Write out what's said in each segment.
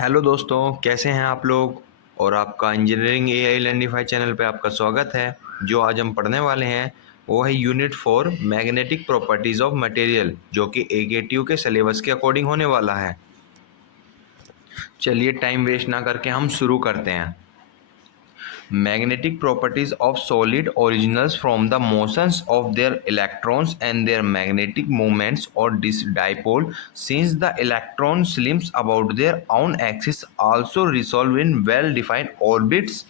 Hello दोस्तों, कैसे हैं आप लोग। और आपका इंजीनियरिंग एआई लर्निफाई चैनल पे आपका स्वागत है। जो आज हम पढ़ने वाले हैं वो है unit 4 magnetic properties of material, जो कि एकेटीयू के सिलेबस के अकॉर्डिंग होने वाला है। चलिए टाइम वेस्ट ना करके हम शुरू करते हैं। Magnetic properties of solid originals from the motions of their electrons and their magnetic moments or dipole, since the electron slims about their own axis, also resolve in well-defined orbits।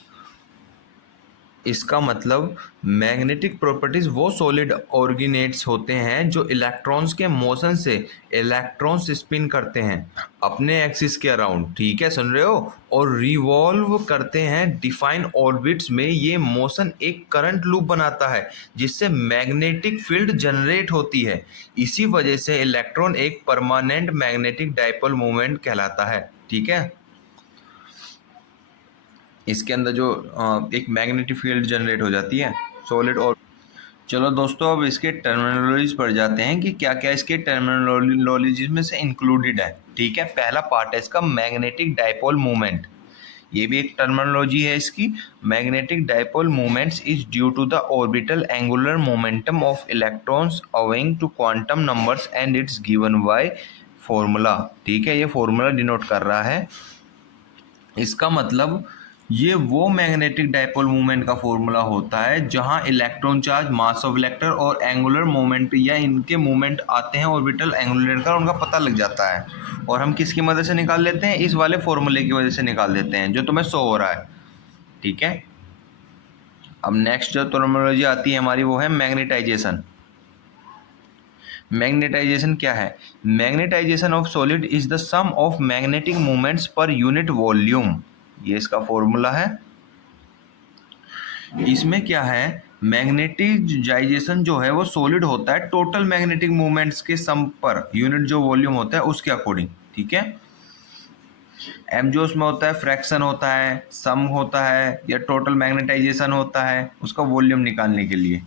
इसका मतलब magnetic properties वो solid ऑर्गेनेट्स होते हैं जो electrons के motion से electrons spin करते हैं अपने एक्सिस के अराउंड, ठीक है, सुन रहे हो, और रिवॉल्व करते हैं डिफाइन ऑर्बिट्स में। ये मोशन एक करंट लूप बनाता है जिससे मैग्नेटिक फील्ड जनरेट होती है। इसी वजह से इलेक्ट्रॉन एक परमानेंट मैग्नेटिक डाइपोल मोमेंट कहलाता है, ठीक है। इसके अंदर जो एक मैग्नेटिक फील्ड जनरेट हो जाती है सॉलिड। और चलो दोस्तों, अब इसके टर्मिनोलॉजीज पढ़ जाते हैं कि क्या क्या इसके टर्मिनोलॉजीज में से इंक्लूडेड है, ठीक है। पहला पार्ट है इसका मैग्नेटिक डाइपोल मूवमेंट। ये भी एक टर्मिनोलॉजी है इसकी। Magnetic dipole movements is due to the orbital angular momentum of electrons owing to quantum numbers and it's given by formula, ठीक है। ये फॉर्मूला डिनोट कर रहा है। इसका मतलब ये वो मैग्नेटिक डाइपोल मूवमेंट का फॉर्मूला होता है जहां electron charge, mass of electron और एंगुलर मोमेंट या इनके मूवमेंट आते हैं ऑर्बिटल एंगुलर का, उनका पता लग जाता है। और हम किसकी मदद से निकाल लेते हैं? इस वाले फॉर्मूले की वजह से निकाल देते हैं जो तुम्हें शो हो रहा है, ठीक है। अब नेक्स्ट जो टर्मिनोलॉजी आती है हमारी वो है मैग्नेटाइजेशन। मैग्नेटाइजेशन क्या है? Magnetization of solid is the sum of magnetic movements per unit volume. ये इसका फॉर्मूला है। इसमें क्या है, मैग्नेटिजाइजेशन जो है वो सॉलिड होता है टोटल मैग्नेटिक मूवमेंट्स के सम पर यूनिट जो वॉल्यूम होता है उसके अकॉर्डिंग, ठीक है। एम जो उसमें होता है फ्रैक्शन होता है, सम होता है या टोटल मैग्नेटाइजेशन होता है उसका वॉल्यूम निकालने के लिए।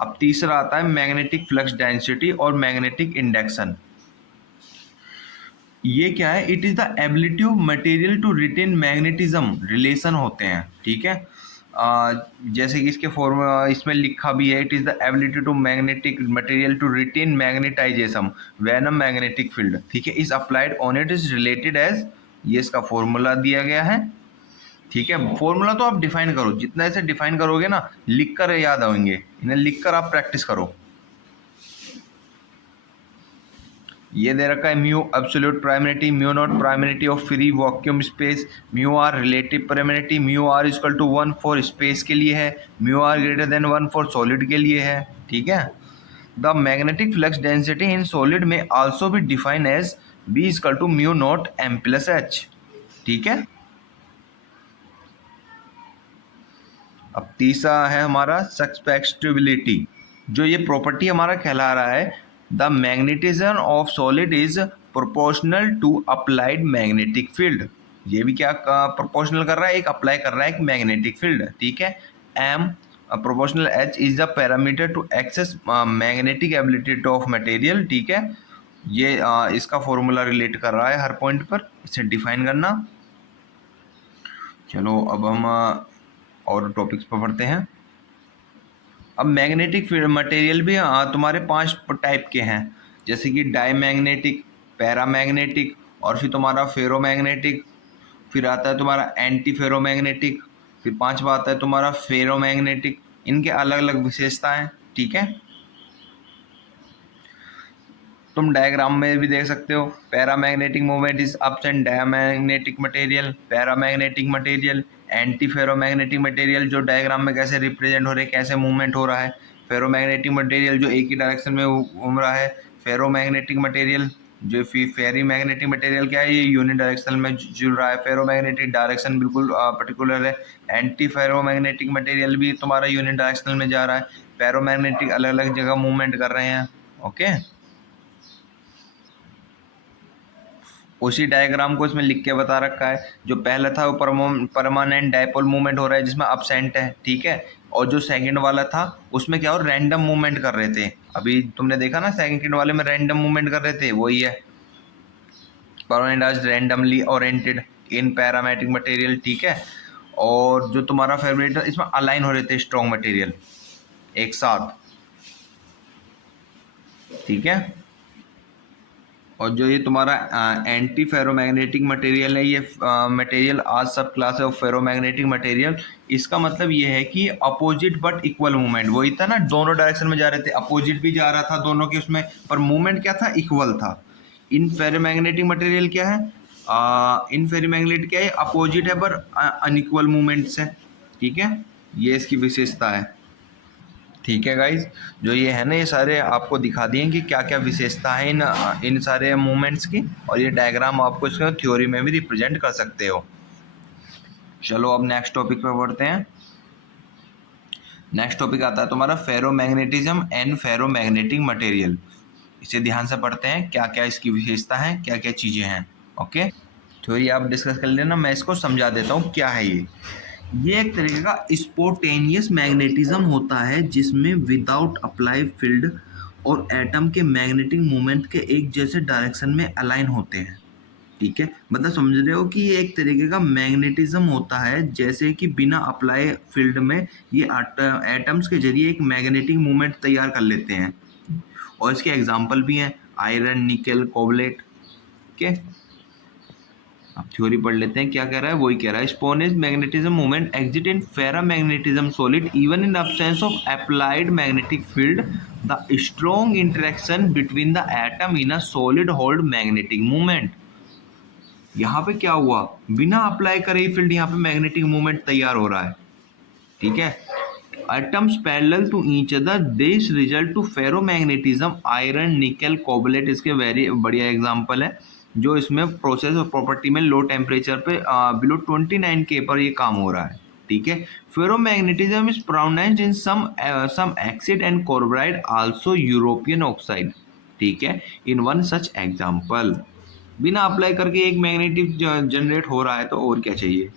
अब तीसरा आता है मैग्नेटिक फ्लक्स डेंसिटी और मैग्नेटिक इंडक्शन। ये क्या है? It is the ability of material to retain magnetism relation होते हैं, ठीक है। जैसे कि इसके फॉर्मूला इसमें लिखा भी है, it is the ability to magnetic material to retain magnetization when a magnetic field, ठीक है, is applied on it is related as. ये इसका फॉर्मूला दिया गया है, ठीक है। फॉर्मूला तो आप डिफाइन करो, जितना ऐसे डिफाइन करोगे ना लिख कर याद आएंगे, इन्हें लिख कर आप प्रैक्टिस करो। ये दे रखा है mu absolute permeability, mu naught permeability of free vacuum space, mu r relative permeability, mu r equal to 1 for space के लिए है, mu r greater than 1 for solid के लिए है, ठीक है। The magnetic flux density in solid में also भी define as B equal to mu naught M plus H, ठीक है। अब तीसरा है हमारा सस्पेक्टिबिलिटी। जो ये प्रॉपर्टी हमारा कहला रहा है, the magnetism of solid is proportional to applied magnetic field. ये भी क्या प्रोपोर्शनल कर रहा है? एक अप्लाई कर रहा है एक मैग्नेटिक फील्ड, ठीक है। M proportional H is the parameter to access magnetic ability of material, ठीक है। ये इसका फॉर्मूला रिलेट कर रहा है हर पॉइंट पर, इसे डिफाइन करना। चलो अब हम और टॉपिक्स पर पढ़ते हैं। अब मैग्नेटिक मटेरियल भी तुम्हारे 5 टाइप के हैं, जैसे कि डाईमैग्नेटिक, पैरामैग्नेटिक, और फिर तुम्हारा फेरोमैग्नेटिक, फिर आता है तुम्हारा एंटी फेरोमैग्नेटिक, फिर 5वां आता है तुम्हारा फेरोमैग्नेटिक। इनके अलग अलग विशेषताएं, ठीक है। तुम डायग्राम में भी देख सकते हो, paramagnetic movement is ups and diamagnetic material, paramagnetic material, anti ferromagnetic material जो डायग्राम में कैसे रिप्रेजेंट हो रहे, कैसे मूवमेंट हो रहा है। फेरोमैग्नेटिक मटेरियल जो एक ही डायरेक्शन में घूम रहा है। फेरोमैग्नेटिक मटेरियल जो फेरी मैग्नेटिक मटेरियल क्या है, ये यूनि डायरेक्शन में जुड़ रहा है। फेरोमैग्नेटिक डायरेक्शन बिल्कुल पर्टिकुलर है। एंटी फेरोमैग्नेटिक मटेरियल भी तुम्हारा यूनि डायरेक्शनल में जा रहा है। पैरोमैग्नेटिक अलग अलग जगह मूवमेंट कर रहे हैं, ओके। उसी डायग्राम को इसमें लिख के बता रखा है। जो पहला था वो परमानेंट डाइपोल मूवमेंट हो रहा है जिसमें अपसेंट है, ठीक है। और जो सेकंड वाला था उसमें क्या हो, रैंडम मूवमेंट कर रहे थे। अभी तुमने देखा ना सेकंड वाले में रैंडम मूवमेंट कर रहे थे, वही है। परमानेंट आज रैंडमली ओरिएंटेड इन पैरामेट्रिक मटेरियल, ठीक है। और जो तुम्हारा फेवरेट है इसमें अलाइन हो रहे थे स्ट्रॉन्ग मटेरियल एक साथ, ठीक है। और जो ये तुम्हारा एंटी फेरोमैग्नेटिक मटेरियल है, ये मटेरियल आज सब क्लास है ऑफ फेरोमैग्नेटिक मटेरियल। इसका मतलब ये है कि अपोजिट बट इक्वल मूवमेंट, वही था ना, दोनों डायरेक्शन में जा रहे थे, अपोजिट भी जा रहा था दोनों के उसमें, पर मूवमेंट क्या था, इक्वल था। इन फेरोमैग्नेटिक मटेरियल क्या है, इन फेरोमैग्नेटिक क्या है, अपोजिट है पर अनइक्वल मूवमेंट्स है, ठीक है। ये इसकी विशेषता है, ठीक है गाइज। जो ये है ना, ये सारे आपको दिखा दिए कि क्या क्या विशेषता है इन सारे मूवमेंट्स की, और ये डायग्राम आपको इसका थ्योरी में भी रिप्रेजेंट कर सकते हो। चलो अब नेक्स्ट टॉपिक पे बढ़ते हैं। नेक्स्ट टॉपिक आता है तुम्हारा फेरोमैग्नेटिज्म एंड फेरोमैग्नेटिक मटेरियल। इसे ध्यान से पढ़ते हैं, क्या क्या इसकी विशेषता है, क्या क्या चीज़ें हैं। ओके, थ्योरी आप डिस्कस कर लेना, मैं इसको समझा देता हूँ क्या है ये एक तरीके का स्पोटेनियस मैग्नेटिज्म होता है जिसमें विदाउट अप्लाई फील्ड और एटम के मैग्नेटिक मूवमेंट के एक जैसे डायरेक्शन में अलाइन होते हैं, ठीक है। मतलब समझ रहे हो कि ये एक तरीके का मैग्नेटिज्म होता है, जैसे कि बिना अप्लाई फील्ड में ये एटम्स के जरिए एक मैग्नेटिक मूवमेंट तैयार कर लेते हैं। और इसके एग्जाम्पल भी हैं, आयरन, निकेल, कोबलेट के। अब थ्योरी पढ़ लेते हैं, क्या कह रहा है, वही कह रहा है, spontaneous magnetism movement exist in ferromagnetism solid even in absence of applied magnetic field, the strong interaction between the atom in a solid hold magnetic movement. यहाँ पे क्या हुआ, बिना अप्लाई करे ही फील्ड यहाँ पे मैग्नेटिक मूवमेंट तैयार हो रहा है, ठीक है। Atoms parallel to each other, this result to ferromagnetism, iron, nickel, cobalt इसके वेरी बढ़िया एग्जांपल है, जो इसमें प्रोसेस और प्रॉपर्टी में लो टेम्परेचर पे बिलो 29 के पर ये काम हो रहा है, ठीक है। Ferromagnetism is pronounced in some oxide and carbide also European oxide, ठीक है, इन वन सच एग्जांपल। बिना अप्लाई करके एक मैग्नेटिक जनरेट हो रहा है, तो और क्या चाहिए।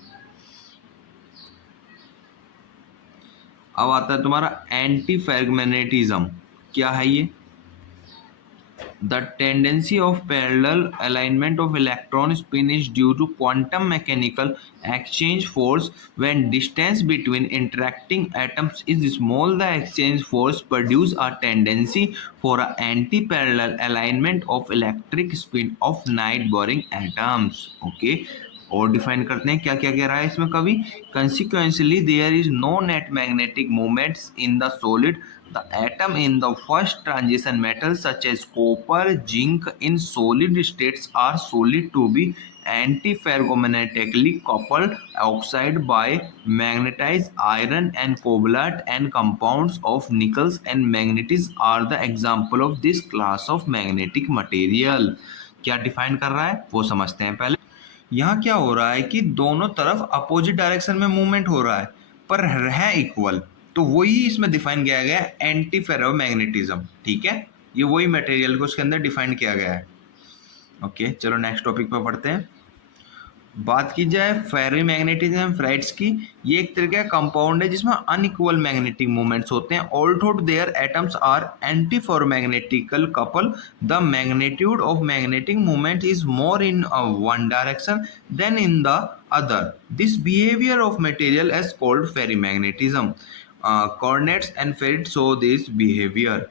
अब आता है तुम्हारा एंटी फेरोमैग्नेटिज्म, क्या है ये, the tendency of parallel alignment of electron spin is due to quantum mechanical exchange force. When distance between interacting atoms is small, the exchange force produce a tendency for an anti-parallel alignment of electric spin of night-boring atoms. Okay, और define करते हैं क्या क्या कह रहा है इसमें कवि। Consequently there is no net magnetic movements in the solid, the atom in the first transition metals such as copper, zinc in solid states are solid to be antiferromagnetically coupled oxide by magnetized iron and cobalt, and compounds of nickels and manganese are the example of this class of magnetic material। क्या define कर रहा है वो समझते हैं पहले। यहाँ क्या हो रहा है कि दोनों तरफ अपोजिट डायरेक्शन में मूवमेंट हो रहा है पर है इक्वल, तो वही इसमें डिफाइन किया गया है एंटी फेरोमैग्नेटिज्म, ठीक है। ये वही मटेरियल को उसके अंदर डिफाइन किया गया है। ओके, चलो नेक्स्ट टॉपिक पर पढ़ते हैं। बात की जाए फेरोमैग्नेटिज्म फेराइट्स की, ये एक तरह का कंपाउंड है जिसमें अनइक्वल मैग्नेटिक मूवमेंट्स होते हैं। Although their atoms are anti ferromagnetically couple, the magnitude of magnetic movement is more in one direction than in the other. This behaviour of material is called ferromagnetism. Garnets and ferrites show this behaviour.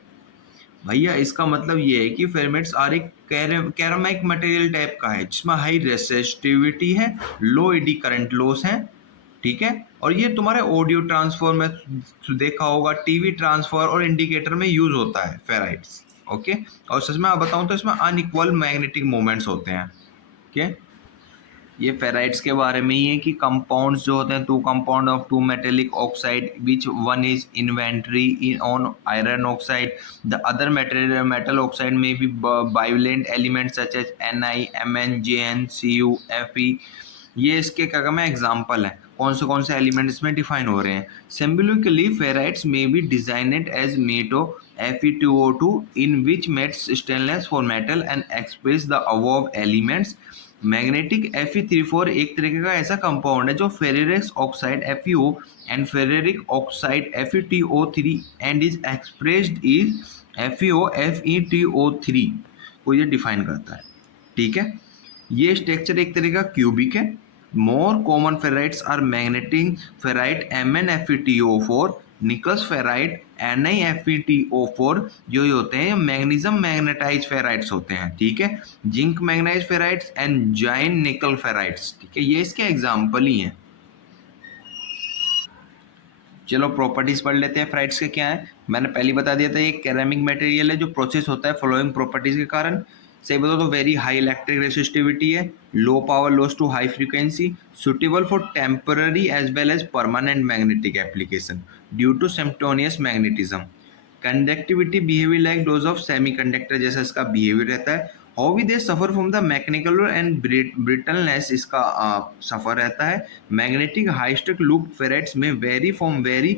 भैया इसका मतलब ये है कि फेरमेट्स are एक कैरामाइक material type का है जिसमें हाई रेसिस्टिविटी है, लो एडी करंट लॉस है, ठीक है। और ये तुम्हारे ऑडियो ट्रांसफर में देखा होगा, टीवी ट्रांसफर और इंडिकेटर में यूज होता है फेराइट्स। ओके, और सच में बताऊं तो इसमें अनइक्वल मैग्नेटिक मोमेंट्स होते हैं। ओके, ये फेराइट्स के बारे में ही है कि कंपाउंड्स जो होते हैं, two compound of two metallic oxide which one is inventory in on iron oxide, the other metal oxide में भी bivalent elements such as Ni, Mn, Jn, Cu, Fe। ये इसके क्या कहते हैं एग्जाम्पल है, कौन से एलिमेंट्स में डिफाइन हो रहे हैं। सिंबॉलिकली फेराइट्स में be designated as MeO Fe2O2 in which meets stainless for metal and express the above elements। Magnetic Fe34 एक तरीके का ऐसा कंपाउंड है जो ferric oxide FeO and ferric oxide FeTO3 and is expressed is FeO FeTO3 को ये define करता है, ठीक है। ये स्ट्रक्चर एक तरह का क्यूबिक है। More common ferrites are magnetic ferrite MnFeTO4, nickels ferrite NiFeTO4, जो ये होते हैं मैग्नीशियम मैग्नेटाइज फेराइट्स होते हैं, ठीक है। जिंक मैग्नाइज फेराइट्स एंड जाइन निकल फेराइट्स, ठीक है, ये इसके एग्जाम्पल ही हैं। चलो प्रॉपर्टीज पढ़ लेते हैं फेराइट्स के क्या है। मैंने पहले बता दिया था ये कैरेमिक मटेरियल है जो प्रोसेस होता है फॉलोइंग प्रॉपर्टीज के कारण। सही बताओ तो वेरी हाई इलेक्ट्रिक रेसिस्टिविटी है, low power loss to high frequency, suitable for temporary as well as permanent magnetic application due to spontaneous magnetism. Conductivity behaviour like those of semiconductor जैसा इसका behaviour रहता है। However they suffer from the mechanical and brittleness, इसका suffer रहता है। Magnetic hysteresis loop ferrites में vary from very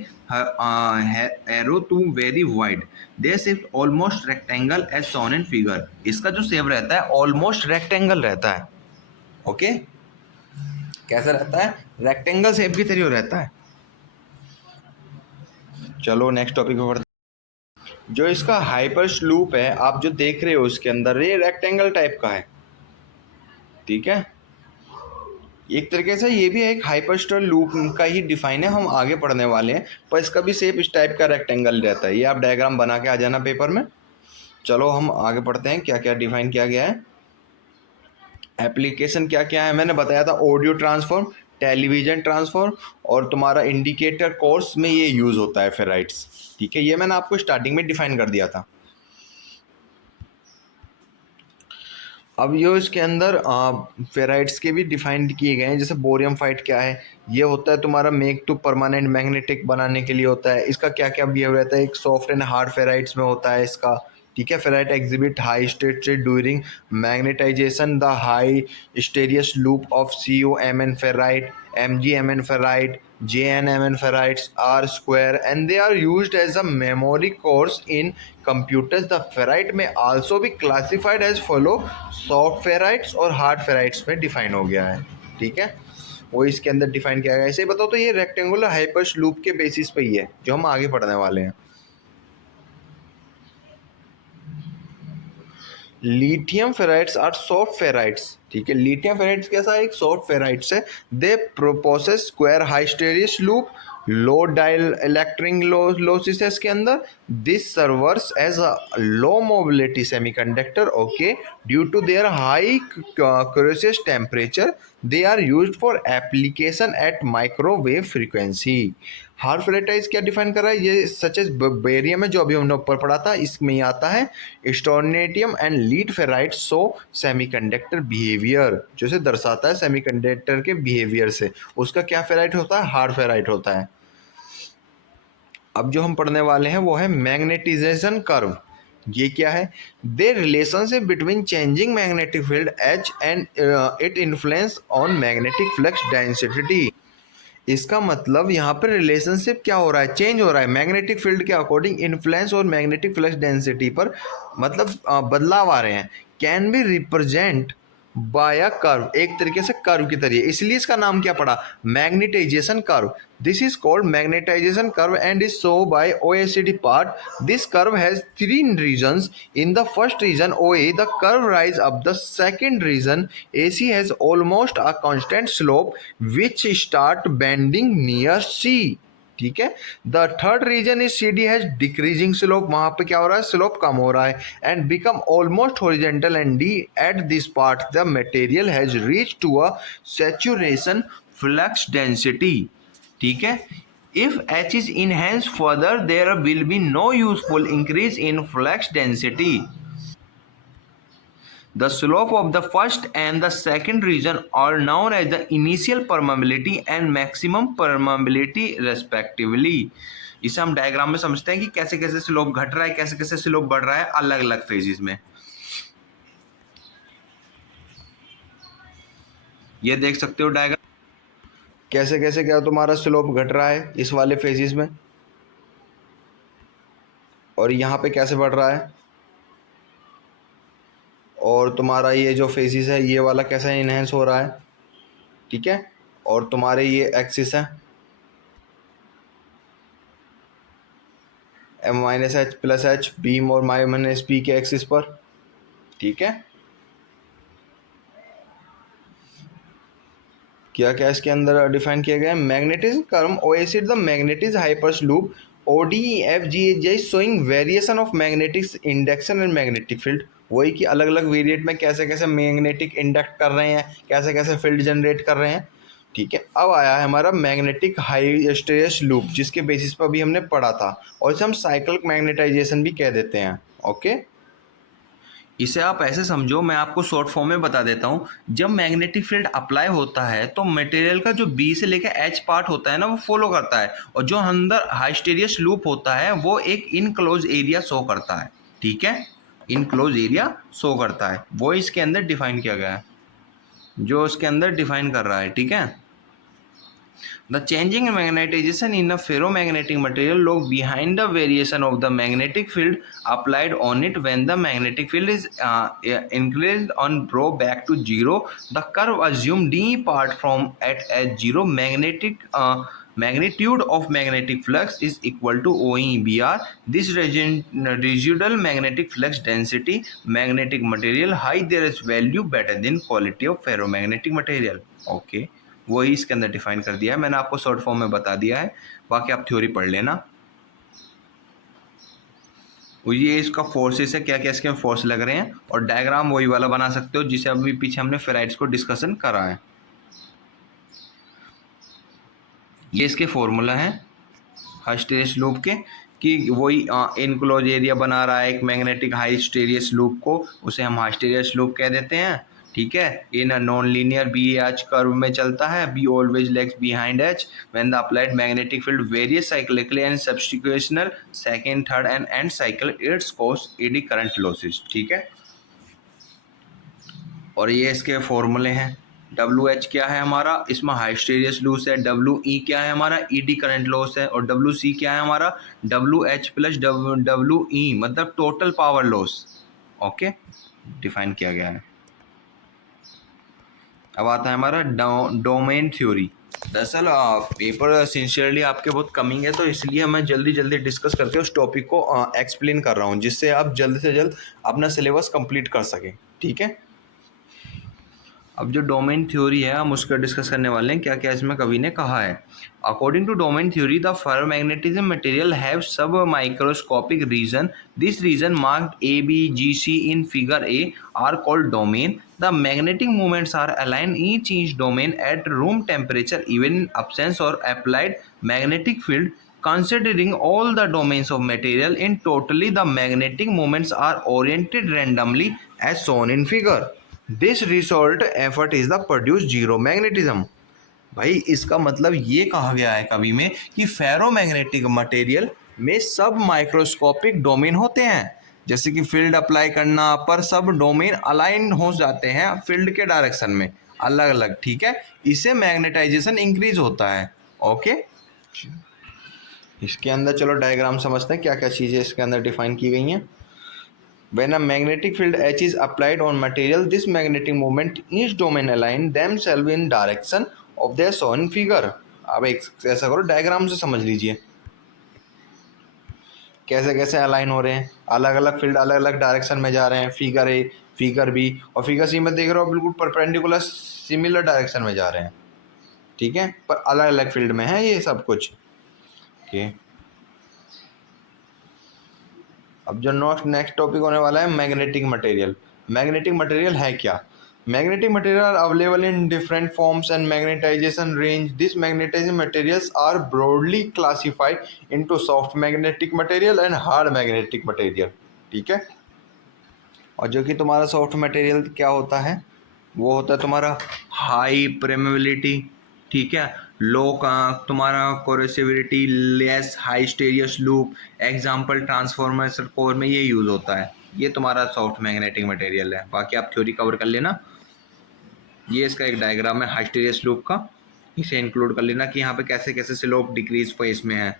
narrow to very wide, they shape almost rectangle as shown in figure. इसका जो शेप रहता है ऑलमोस्ट रेक्टेंगल रहता है। ओके, कैसा रहता है? रेक्टेंगल शेप की तरह रहता है। चलो नेक्स्ट टॉपिक पे बढ़ते। जो इसका हाइपर लूप है आप जो देख रहे हो इसके अंदर, ये रेक्टेंगल टाइप का है, ठीक है। एक तरीके से ये भी एक हाइपरस्टर लूप का ही डिफाइन है, हम आगे पढ़ने वाले हैं, पर इसका भी शेप इस टाइप का रेक्टेंगल रहता है। ये आप डायग्राम बना के आ जाना पेपर में। चलो हम आगे पढ़ते हैं क्या क्या डिफाइन किया गया है। एप्लीकेशन क्या क्या है मैंने बताया था, ऑडियो ट्रांसफॉर्म, टेलीविजन ट्रांसफॉर्म, और तुम्हारा इंडिकेटर कोर्स में ये यूज़ होता है फेराइट्स, ठीक है। ये मैंने आपको स्टार्टिंग में डिफाइन कर दिया था। अब ये इसके अंदर फेराइट्स के भी डिफाइंड किए गए हैं। जैसे बोरियम फाइट क्या है, ये होता है तुम्हारा मेक टू परमानेंट मैग्नेटिक बनाने के लिए होता है। इसका क्या क्या बिहेव रहता है, एक सॉफ्ट एंड हार्ड फेराइट्स में होता है इसका, ठीक है। Ferrite exhibit high state during magnetization the hysteresis loop of COMn ferrite, MgMn ferrite, JnMn ferrites are square and they are used as a memory cores in computers. The ferrite may also be classified as follow, soft ferrites और hard ferrites में define हो गया है, ठीक है। वो इसके अंदर डिफाइन किया गया है। इसे बताओ तो ये रेक्टेंगुलर हाइपर्स लूप के बेसिस पे ही है जो हम आगे पढ़ने वाले हैं। Lithium ferrites are soft ferrites, ठीक है। लिथियम फेराइट्स कैसा है, एक सॉफ्ट फेराइट्स है। They possess square hysteresis loop, low dielectric losses के अंदर। This serves as a low mobility semiconductor, okay, due to their high Curie temperature. They are used for application at microwave frequency. Hard ferrites क्या define कर रहा है, ये such as barium है जो अभी हमने ऊपर पढ़ा था, इसमें ही आता है। Strontium and lead ferrites show semiconductor behaviour, जो से दर्शाता है सेमीकंडक्टर के बिहेवियर से। उसका क्या फेराइट होता है, हार्ड फेराइट होता है। अब जो हम पढ़ने वाले हैं वो है मैग्नेटिजेशन कर्व। ये क्या है, the relationship between changing magnetic field H and it influence on magnetic flux density. इसका मतलब यहाँ पर रिलेशनशिप क्या हो रहा है, चेंज हो रहा है मैग्नेटिक फील्ड के अकॉर्डिंग, इन्फ्लुएंस और मैग्नेटिक फ्लक्स डेंसिटी पर मतलब बदलाव आ रहे हैं। Can be represent by a curve, एक तरीके से कर्व की तरह, इसलिए इसका नाम क्या पड़ा, magnetization curve. This is called magnetization curve and is show by OECD part. This curve has three regions. In the first region OA, the curve rise up. The second region AC has almost a constant slope which start bending near C. ठीक है। The third region is CD has decreasing slope, वहां पे क्या हो रहा है, slope कम हो रहा है, and become almost horizontal and D at this part the material has reach to a saturation flux density, ठीक है। If H is enhanced further, there will be no useful increase in flux density. The slope of the first and the second region are known as the initial permeability and maximum permeability respectively. इसे हम diagram में समझते हैं कि कैसे कैसे slope घट रहा है, कैसे कैसे स्लोप बढ़ रहा है अलग अलग फेजेस में। ये देख सकते हो डायग्राम, कैसे कैसे क्या तुम्हारा स्लोप घट रहा है इस वाले फेजेस में, और यहाँ पे कैसे बढ़ रहा है, और तुम्हारा ये जो फेसिस है ये वाला कैसा इनहेंस हो रहा है, ठीक है। और तुम्हारे ये एक्सिस है -H+H बीम और -P के एक्सिस पर, ठीक है। क्या क्या इसके अंदर डिफाइन किया गया है? Magnetism curve OACD the magnetic hysteresis loop ODEFG showing variation of magnetic induction and magnetic field. वही कि अलग अलग वेरिएट में कैसे कैसे मैग्नेटिक इंडक्ट कर रहे हैं, कैसे कैसे फील्ड जनरेट कर रहे हैं। ठीक है, अब आया है हमारा मैग्नेटिक हाई स्टेरियस लूप, जिसके बेसिस पर अभी हमने पढ़ा था, और इसे हम साइक्लिक मैग्नेटाइजेशन भी कह देते हैं। ओके, इसे आप ऐसे समझो, मैं आपको शॉर्ट फॉर्म में बता देता हूँ। जब मैग्नेटिक फील्ड अप्लाई होता है तो मटेरियल का जो बी से लेकर एच पार्ट होता है ना, वो फॉलो करता है, और जो अंदर हाइस्टेरियस लूप होता है वो एक इनक्लोज एरिया शो करता है। ठीक है, इनक्लोज एरिया शो करता है, वो इसके अंदर डिफाइन किया गया है, जो इसके अंदर डिफाइन कर रहा है। ठीक है, the changing magnetization in a ferromagnetic material log behind the variation of the magnetic field applied on it when the magnetic field is increased on bro back to zero. The curve assume d part from at zero magnitude of magnetic flux is equal to OEBR. This residual magnetic flux density magnetic material high there is value better than quality of ferromagnetic material. Okay, वही इसके अंदर define कर दिया है, मैंने आपको short form में बता दिया है, बाकी आप थ्योरी पढ़ लेना। ये इसका फोर्सेस है, क्या क्या इसके फोर्स लग रहे हैं, और डायग्राम वही वाला बना सकते हो जिसे अभी पीछे हमने फेराइड्स को डिस्कशन करा है। ये इसके फॉर्मूला है हाइस्टेरियस लूप के, कि वही इनक्लोज एरिया बना रहा है एक मैग्नेटिक हाइस्टेरियस लूप को, उसे हम हाइस्टेरियस लूप कह देते हैं। ठीक है, in non linear B H curve में चलता है, B always lags behind H when the applied magnetic field varies cyclically and substitutional second third and and cycle it's cause eddy current losses. ठीक है, और ये इसके फॉर्मूले हैं। डब्ल्यू एच क्या है हमारा, इसमें हाइस्टेरियस लूस है। डब्ल्यू ई क्या है हमारा, ईडी करंट लॉस है। और डब्ल्यू सी क्या है हमारा, W H plus W E मतलब total power loss. Okay, define किया गया है। अब आता है हमारा डोमेन थ्योरी। दरअसल पेपर सिंसियरली आपके बहुत कमिंग है, तो इसलिए मैं जल्दी जल्दी डिस्कस करके उस टॉपिक को एक्सप्लेन कर रहा हूँ, जिससे आप जल्द से जल्द अपना सिलेबस कंप्लीट कर सकें। ठीक है, अब जो डोमेन थ्योरी है हम उसका डिस्कस करने वाले हैं, क्या क्या इसमें कवि ने कहा है। According to domain theory the ferromagnetism material have sub microscopic region. This region marked A B G C in figure A are called domain. The magnetic movements are align each domain at room temperature even in absence or applied magnetic field. Considering all the domains of material in totally, the magnetic moments are oriented randomly as shown in figure. This result effort is the produce zero magnetism. भाई इसका मतलब ये कहा गया है कवि में कि फेरोमैग्नेटिक मटेरियल में सब माइक्रोस्कोपिक डोमेन होते हैं, जैसे कि फील्ड अप्लाई करना पर सब डोमेन अलाइन हो जाते हैं फील्ड के डायरेक्शन में अलग अलग। ठीक है, इससे मैग्नेटाइजेशन इंक्रीज होता है। ओके, इसके अंदर चलो डायग्राम समझते हैं क्या क्या चीज़ें इसके अंदर डिफाइन की गई हैं। When a magnetic field H is applied on material, this magnetic moment each domain align themselves in direction of their shown figure. अब एक ऐसा करो डायग्राम से समझ लीजिए कैसे कैसे अलाइन हो रहे हैं, अलग अलग फील्ड अलग अलग डायरेक्शन में जा रहे हैं। फिगर ए, फिगर बी और फिगर सी में देख रहे हो बिल्कुल परपेंडिकुलर सिमिलर डायरेक्शन में जा रहे हैं। ठीक है, पर अलग अलग फील्ड में है ये सब कुछ। ओके, अब जो नेक्स्ट टॉपिक होने वाला है मैग्नेटिक मटेरियल। मैग्नेटिक मटेरियल है क्या? Magnetic material are available in different forms and magnetization range. This magnetizing materials are broadly classified into soft magnetic material and hard magnetic material. ठीक है, और जो कि तुम्हारा सॉफ्ट मटेरियल क्या होता है, वो होता है तुम्हारा हाई परमेबिलिटी। ठीक है, लो का तुम्हारा coercivity, less hysteresis loop, example transformer core में ये यूज़ होता है। ये तुम्हारा सॉफ्ट मैग्नेटिक मटेरियल है, बाकी आप थ्योरी कवर कर लेना। ये इसका एक डायग्राम है हाइस्टेरियस लूप का, इसे इंक्लूड कर लेना कि यहाँ पे कैसे कैसे स्लोप डिक्रीज फेस में है।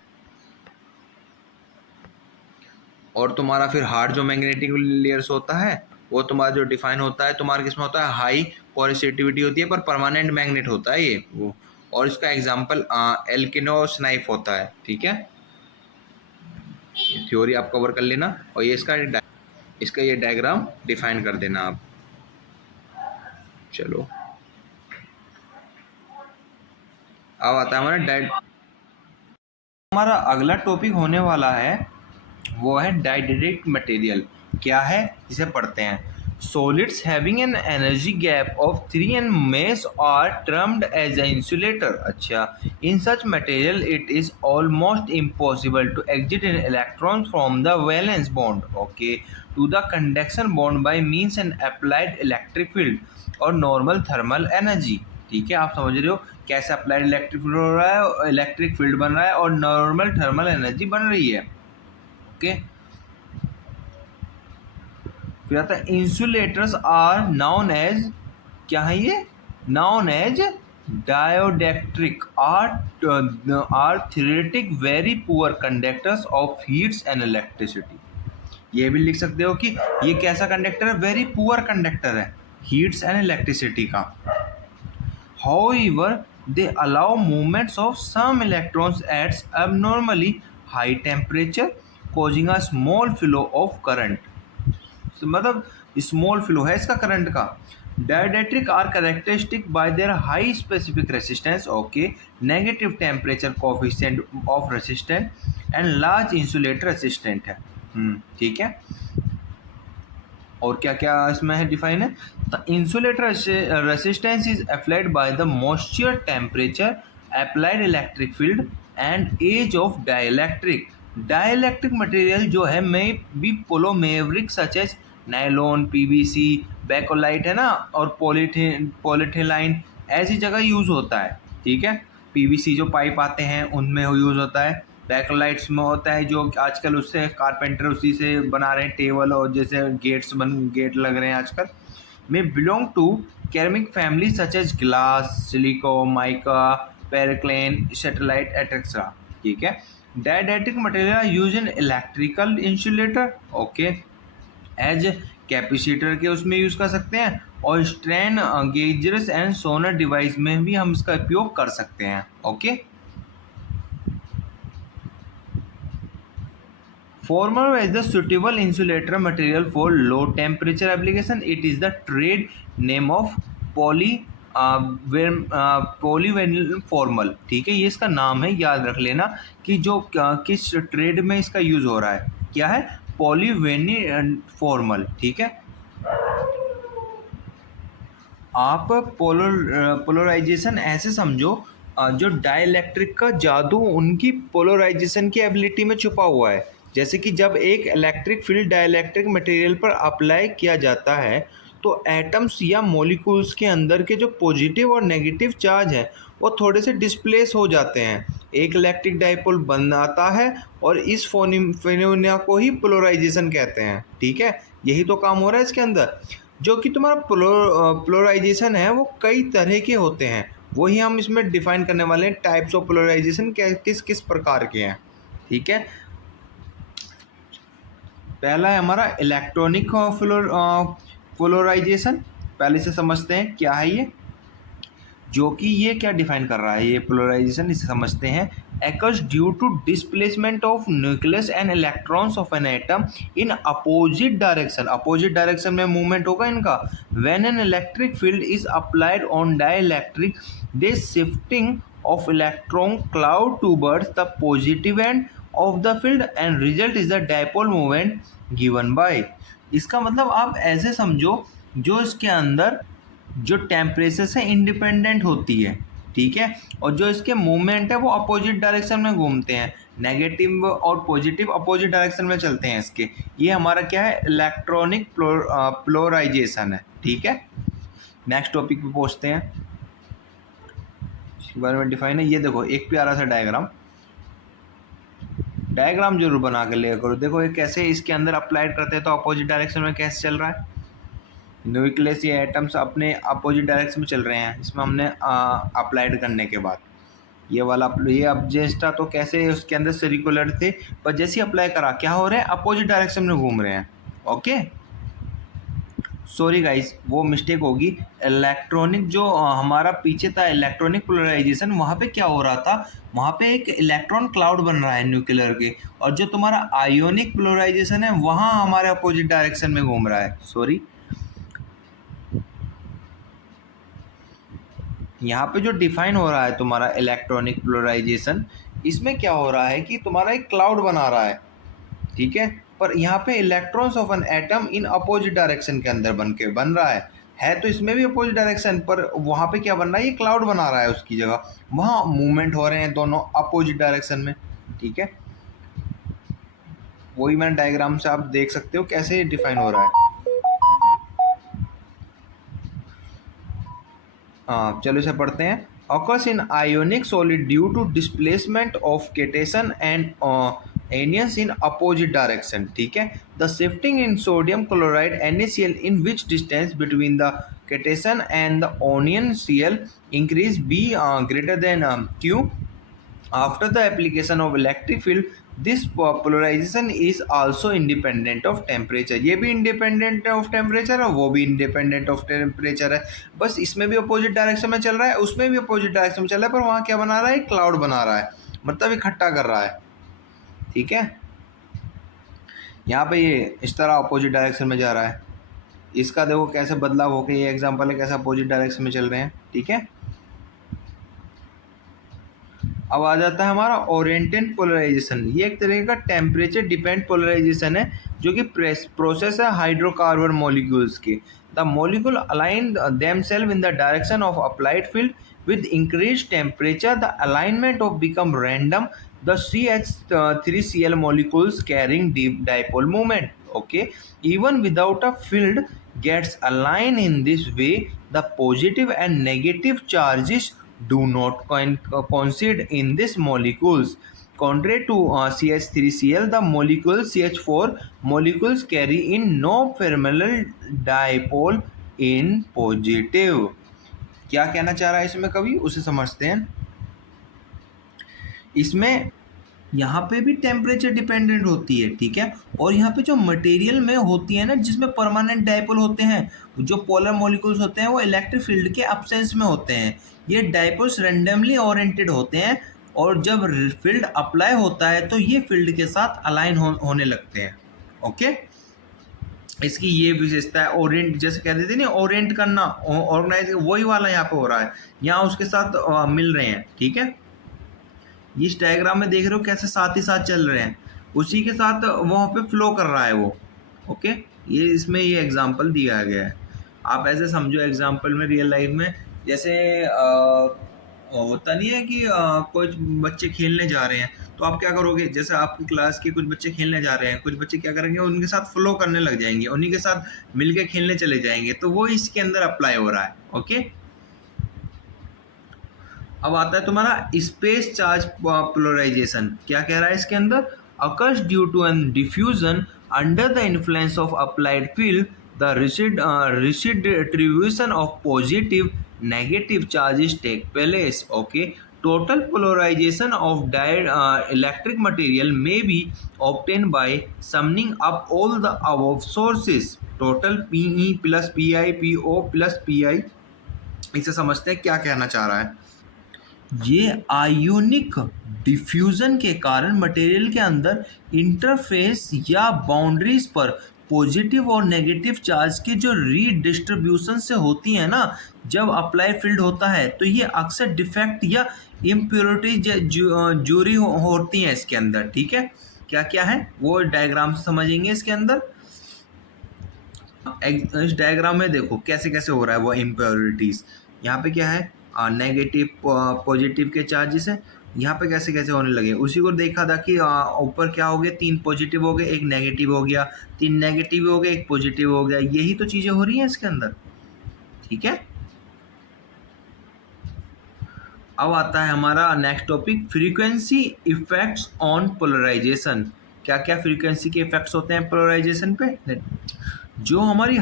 और तुम्हारा फिर हार्ड जो मैग्नेटिक लेयर्स होता है वो तुम्हारा जो डिफाइन होता है तुम्हारा किसमें होता है, हाई कोरेसिटिविटी होती है पर परमानेंट मैग्नेट होता है ये वो। और इसका एग्जांपल एल्किनोस्नाइफ होता है। ठीक है, थ्योरी आप कवर कर लेना, और ये इसका ये डायग्राम डिफाइन कर देना आप। चलो, अब आता है हमारा अगला टॉपिक होने वाला है, वो है डाइइलेक्ट्रिक मटेरियल। क्या है, इसे पढ़ते हैं। Solids having an energy gap of 3 and mass are termed as an insulator। अच्छा, in such material it is almost impossible to exit an electron from the valence bond okay to the conduction bond by means an applied electric field और normal thermal energy. ठीक है, आप समझ रहे हो कैसे applied electric field हो रहा है, इलेक्ट्रिक फील्ड बन रहा है और नॉर्मल थर्मल एनर्जी बन रही है। ओके, फिर आता है इंसुलेटर्स आर नाउन एज, क्या है ये, known as dielectric are theoretic very poor conductors of heats and electricity. ये भी लिख सकते हो कि ये कैसा कंडक्टर है, वेरी पुअर कंडक्टर है हीट्स एंड इलेक्ट्रिसिटी का। However, they allow movements of some electrons at abnormally high temperature, causing a small flow of current। मतलब स्मॉल फ्लो है इसका करंट का। Dielectric are characteristic by their high specific resistance okay, negative temperature coefficient of resistant and large insulator resistant है। ठीक है, और क्या क्या इसमें है डिफाइन है। The insulator resistance is applied by the moisture temperature applied electric field and age of dielectric. Dielectric material जो है may be polymeric such as nylon, PVC, bakelite है ना, और पॉलीथिलाइन ऐसी जगह यूज़ होता है। ठीक है, पीवीसी जो पाइप आते हैं उनमें यूज़ होता है, बैकलाइट्स में होता है जो आजकल उससे कारपेंटर उसी से बना रहे हैं टेबल और जैसे गेट लग रहे हैं आजकल। में belong to ceramic family such as glass, silica, mica, periclase, satellite etcetera. ठीक है, dielectric material use in electrical insulator okay, as capacitor के उसमें यूज़ कर सकते हैं और strain gauges and sonar device में भी हम इसका उपयोग कर सकते हैं। Okay, Former as the suitable insulator material for low temperature application, it is the trade name of polyvinyl formal। ठीक है, ये इसका नाम है, याद रख लेना कि जो किस ट्रेड में इसका यूज हो रहा है, क्या है, पॉलीविनिल फॉर्मल। ठीक है, आप पोलराइजेशन ऐसे समझो, जो डाइइलेक्ट्रिक का जादू उनकी पोलराइजेशन की एबिलिटी में छुपा हुआ है। जैसे कि जब एक इलेक्ट्रिक फील्ड डाइइलेक्ट्रिक मटेरियल पर अप्लाई किया जाता है तो एटम्स या मॉलिक्यूल्स के अंदर के जो पॉजिटिव और नेगेटिव चार्ज हैं वो थोड़े से डिस्प्लेस हो जाते हैं, एक इलेक्ट्रिक डाइपोल बन आता है और इस फिनोमेना को ही पोलराइजेशन कहते हैं। ठीक है, यही तो काम हो रहा है इसके अंदर। जो कि तुम्हारा पोलराइजेशन है वो कई तरह के होते हैं, वही हम इसमें डिफाइन करने वाले हैं, टाइप्स ऑफ पोलराइजेशन किस किस प्रकार के हैं। ठीक है, पहला है हमारा इलेक्ट्रॉनिक पोलराइजेशन। पहले से समझते हैं क्या है ये, जो कि ये क्या डिफाइन कर रहा है ये पोलराइजेशन, इसे समझते हैं। occurs due to displacement of nucleus and electrons of an atom in opposite direction। opposite direction में movement होगा इनका। when an electric field is applied on dielectric, this shifting of electron cloud towards the positive end of the field and result is the dipole moment given by। इसका मतलब आप ऐसे समझो, जो इसके अंदर जो टेम्परेचर से इंडिपेंडेंट होती है, ठीक है, और जो इसके मूवमेंट है वो अपोजिट डायरेक्शन में घूमते हैं, नेगेटिव और पॉजिटिव अपोजिट डायरेक्शन में चलते हैं इसके, ये हमारा क्या है, इलेक्ट्रॉनिक पोलराइजेशन है। ठीक है, नेक्स्ट टॉपिक पे पहुंचते हैं, इसके बारे में डिफाइन है। ये देखो एक प्यारा सा डायग्राम जरूर बना के ले करो। देखो ये कैसे इसके अंदर अप्लाइड करते हैं तो अपोजिट डायरेक्शन में कैसे चल रहा है, न्यूक्लियस या एटम्स अपने अपोजिट डायरेक्शन में चल रहे हैं। इसमें हमने अप्लाइड करने के बाद ये वाला ये ऑब्जेक्ट था तो कैसे उसके अंदर सर्कुलर थे, पर जैसे ही अप्लाई करा क्या हो रहे हैं, अपोजिट डायरेक्शन में घूम रहे हैं। ओके, सॉरी गाइस, वो मिस्टेक होगी। इलेक्ट्रॉनिक जो हमारा पीछे था इलेक्ट्रॉनिक पोलराइजेशन, वहाँ पे क्या हो रहा था, वहाँ पे एक इलेक्ट्रॉन क्लाउड बन रहा है न्यूक्लियर के, और जो तुम्हारा आयोनिक पोलराइजेशन है वहाँ हमारे अपोजिट डायरेक्शन में घूम रहा है। सॉरी, यहाँ पे जो डिफाइन हो रहा है तुम्हारा इलेक्ट्रॉनिक पोलराइजेशन, इसमें क्या हो रहा है कि तुम्हारा एक क्लाउड बना रहा है, ठीक है, पर यहाँ पे electrons of an atom in opposite direction के अंदर बन रहा है तो इसमें भी अपोजिट डायरेक्शन, पर वहाँ पे क्या बन रहा है, ये क्लाउड बना रहा है उसकी जगह, वहाँ मूवमेंट हो रहे हैं दोनों अपोजिट डायरेक्शन में, ठीक है। वही मैंने डायग्राम से आप देख सकते हो कैसे डिफाइन हो रहा है। हाँ चलो इसे पढ़ते हैं। occurs in ionic solid due to displacement of cation and anions in opposite direction, ठीक है। the shifting in sodium chloride NaCl in which distance between the cation and the anion Cl increase b greater than q after the application of electric field, this polarization is also independent of temperature। ये भी independent of temperature है, वो भी independent of temperature है, बस इसमें भी opposite direction में चल रहा है, उसमें भी अपोजिट डायरेक्शन में चल रहा है, पर वहाँ क्या बना रहा है, क्लाउड बना रहा है, मतलब इकट्ठा कर रहा है, ठीक है। यहाँ पे ये इस तरह अपोजिट डायरेक्शन में जा रहा है, इसका देखो कैसे बदलाव होकर ये एग्जाम्पल है कैसे अपोजिट डायरेक्शन में चल रहे हैं, ठीक है। अब आ जाता है हमारा ओरिएंटेड पोलराइजेशन। ये एक तरीके का टेम्परेचर डिपेंड पोलराइजेशन है, जो कि प्रोसेस है हाइड्रोकार्बन मॉलिक्यूल्स की। The molecule align themselves in the direction of applied field with increased temperature the alignment of become random, the CH3Cl molecules carrying deep dipole moment, okay, even without a field gets aligned in this way, the positive and negative charges do not coincide in these molecules. Contrary to CH3Cl, the molecule CH4 molecules carry in no thermal dipole in positive। क्या कहना चाह रहा है इसमें कवि, उसे समझते हैं। इसमें यहाँ पे भी टेम्परेचर डिपेंडेंट होती है, ठीक है, और यहाँ पे जो मटेरियल में होती है ना, जिसमें परमानेंट डाइपोल होते हैं, जो पोलर मॉलिक्यूल्स होते हैं, वो इलेक्ट्रिक फील्ड के एब्सेंस में होते हैं। ये डाइपोल्स रैंडमली ओरिएंटेड होते हैं, और जब फील्ड अप्लाई होता है तो ये फील्ड के साथ अलाइन होने लगते हैं, ओके। इसकी ये विशेषता है, ओरिएंट जैसे कहते थे ना, ओरिएंट करना, ऑर्गेनाइज, वही वाला यहाँ पे हो रहा है, यहाँ उसके साथ मिल रहे हैं, ठीक है। इस डायग्राम में देख रहे हो कैसे साथ ही साथ चल रहे हैं, उसी के साथ वहाँ पे फ्लो कर रहा है वो, ओके। ये इसमें ये एग्जांपल दिया गया है, आप ऐसे समझो एग्जांपल में रियल लाइफ में, जैसे होता नहीं है कि कुछ बच्चे खेलने जा रहे हैं, तो आप क्या करोगे, जैसे आपकी क्लास के कुछ बच्चे खेलने जा रहे हैं, कुछ बच्चे क्या करेंगे, उनके साथ फ्लो करने लग जाएंगे, उन्हीं के साथ मिलके खेलने चले जाएंगे, तो वो इसके अंदर अप्लाई हो रहा है, ओके। अब आता है तुम्हारा स्पेस चार्ज पोलराइजेशन। क्या कह रहा है इसके अंदर, occurs due to an diffusion under the influence of applied field, the redistribution of positive negative charges take place, okay। total polarization of electric material may be obtained by summing up all the above sources, total Pe plus Pi Po plus Pi। इसे समझते हैं क्या कहना चाह रहा है। ये ionic diffusion के कारण मटेरियल के अंदर इंटरफेस या बाउंड्रीज पर पॉजिटिव और नेगेटिव चार्ज की जो रीडिस्ट्रीब्यूशन से होती है ना, जब अप्लाई फील्ड होता है, तो ये अक्सर डिफेक्ट या इम्प्योरिटी जूरी होती हैं इसके अंदर, ठीक है। क्या क्या है वो डायग्राम से समझेंगे इसके अंदर। इस डायग्राम में देखो कैसे कैसे हो रहा है वो इम्प्योरिटीज। यहाँ पे क्या है, नेगेटिव पॉजिटिव के चार्जेस हैं, यहाँ पे कैसे कैसे होने लगे, उसी को देखा था कि ऊपर क्या हो गया, 3 पॉजिटिव हो गए, 1 नेगेटिव हो गया, 3 नेगेटिव हो गए, 1 पॉजिटिव हो गया, यही तो चीज़ें हो रही हैं इसके अंदर, ठीक है। अब आता है हमारा next topic, frequency effects on polarization. क्या क्या फ्रीक्वेंसी के इफेक्ट्स होते हैं पोलराइजेशन पे। जो हमारी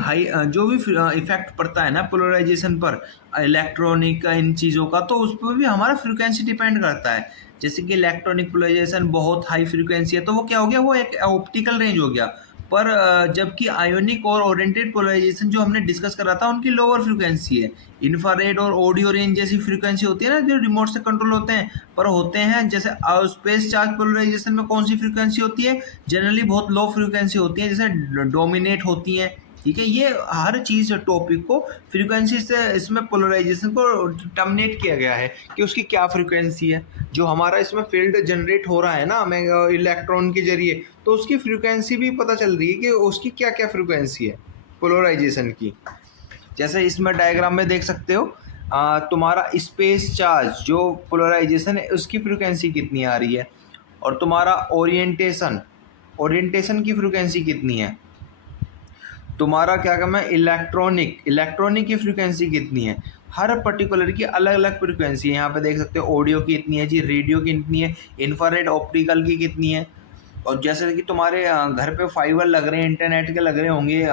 जो भी इफेक्ट पड़ता है ना पोलराइजेशन पर, इलेक्ट्रॉनिक का, इन चीज़ों का, तो उस पर भी हमारा फ्रीक्वेंसी डिपेंड करता है। जैसे कि इलेक्ट्रॉनिक पोलराइजेशन बहुत हाई फ्रीक्वेंसी है, तो वो क्या हो गया, वो एक ऑप्टिकल रेंज हो गया, पर जबकि आयोनिक और ओरिएंटेड पोलराइजेशन जो हमने डिस्कस करा था, उनकी लोअर फ्रीक्वेंसी है। इंफ्रारेड और ऑडियो रेंज जैसी फ्रीक्वेंसी होती है ना, जो रिमोट से कंट्रोल होते हैं, पर होते हैं जैसे स्पेस चार्ज पोलराइजेशन में कौन सी फ्रीक्वेंसी होती है, जनरली बहुत लो फ्रीक्वेंसी होती है, जैसे डोमिनेट होती हैं, ठीक है, ये हर चीज़ टॉपिक को फ्रीक्वेंसी से इसमें पोलराइजेशन को टर्मिनेट किया गया है कि उसकी क्या फ्रीक्वेंसी है। जो हमारा इसमें फील्ड जनरेट हो रहा है ना हमें इलेक्ट्रॉन के जरिए, तो उसकी फ्रीक्वेंसी भी पता चल रही है कि उसकी क्या क्या फ्रीक्वेंसी है पोलराइजेशन की। जैसे इसमें डायग्राम में देख सकते हो, तुम्हारा स्पेस चार्ज जो पोलराइजेशन है उसकी फ्रीक्वेंसी कितनी आ रही है, और तुम्हारा ओरिएंटेशन की फ्रीक्वेंसी कितनी है, तुम्हारा क्या काम है इलेक्ट्रॉनिक की फ्रीक्वेंसी कितनी है। हर पर्टिकुलर की अलग अलग फ्रीक्वेंसी है। यहाँ पे देख सकते हो ऑडियो की इतनी है जी, रेडियो की इतनी है, इंफ्रारेड ऑप्टिकल की कितनी है। और जैसे कि तुम्हारे घर पे फाइबर लग रहे हैं, इंटरनेट के लग रहे होंगे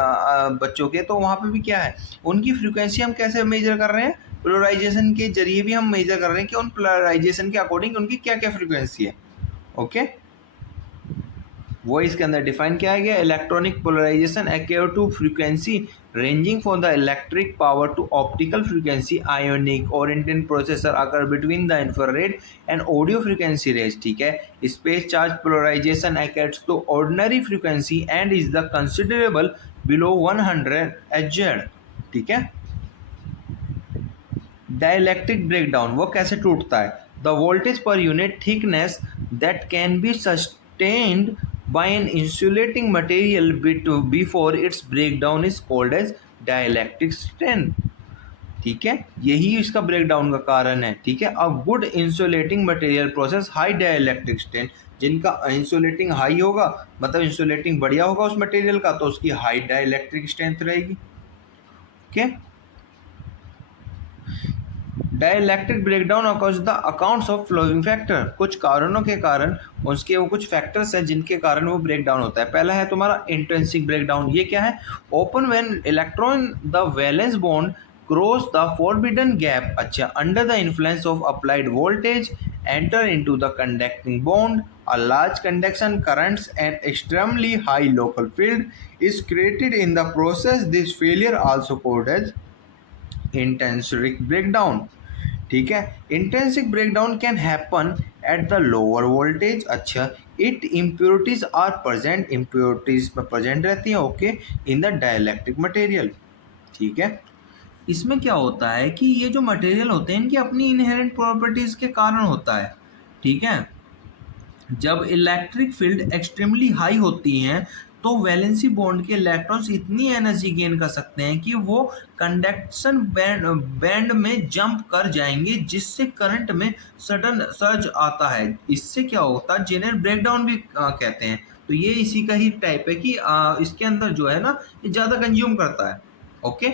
बच्चों के, तो वहाँ पे भी क्या है, उनकी फ्रीक्वेंसी हम कैसे मेजर कर रहे हैं, पोलराइजेशन के जरिए भी हम मेजर कर रहे हैं कि उन पोलराइजेशन के अकॉर्डिंग उनकी क्या क्या फ्रीक्वेंसी है। ओके, वो इसके अंदर डिफाइन किया गया, electronic polarization occur to frequency ranging from the electric power to optical frequency ionic oriented processor occur between the infrared and audio frequency range. ठीक है, space charge polarization occurs to ordinary frequency and is the considerable below 100 Hz। ठीक है, dielectric breakdown वो कैसे टूटता है, the voltage per unit thickness that can B sustained by an insulating material before its breakdown is called as dielectric strength। ठीक है, यही इसका ब्रेकडाउन का कारण है। ठीक है, अब good insulating material process high dielectric strength, जिनका इंसुलेटिंग हाई होगा मतलब इंसुलेटिंग बढ़िया होगा उस मटेरियल का, तो उसकी हाई डाइलेक्ट्रिक स्ट्रेंथ रहेगी। Okay, dielectric breakdown across the accounts of flowing factor, कुछ कारणों के कारण उसके वो कुछ फैक्टर्स हैं जिनके कारण वो ब्रेकडाउन होता है। पहला है तुम्हारा इंट्रिंसिक ब्रेकडाउन, ये क्या है, open when electron the valence bond cross the forbidden gap, अच्छा, under the influence of applied voltage enter into the conducting bond, a large conduction currents and extremely high local field is created in the process। This failure also called as intrinsic breakdown। ठीक है, intrinsic breakdown can happen at the lower voltage, अच्छा, it impurities are present, impurities present रहती हैं, okay, in the dielectric material. ठीक है, इसमें क्या होता है कि ये जो मटेरियल होते हैं इनकी अपनी इनहेरेंट प्रॉपर्टीज के कारण होता है। ठीक है, जब इलेक्ट्रिक फील्ड एक्सट्रीमली हाई होती हैं तो वैलेंसी बॉन्ड के इलेक्ट्रॉन्स इतनी एनर्जी गेन कर सकते हैं कि वो कंडक्शन बैंड में जंप कर जाएंगे, जिससे करंट में सडन सर्ज आता है। इससे क्या होता है, जेनरल ब्रेकडाउन भी कहते हैं। तो ये इसी का ही टाइप है कि इसके अंदर जो है ना ये ज़्यादा कंज्यूम करता है। ओके,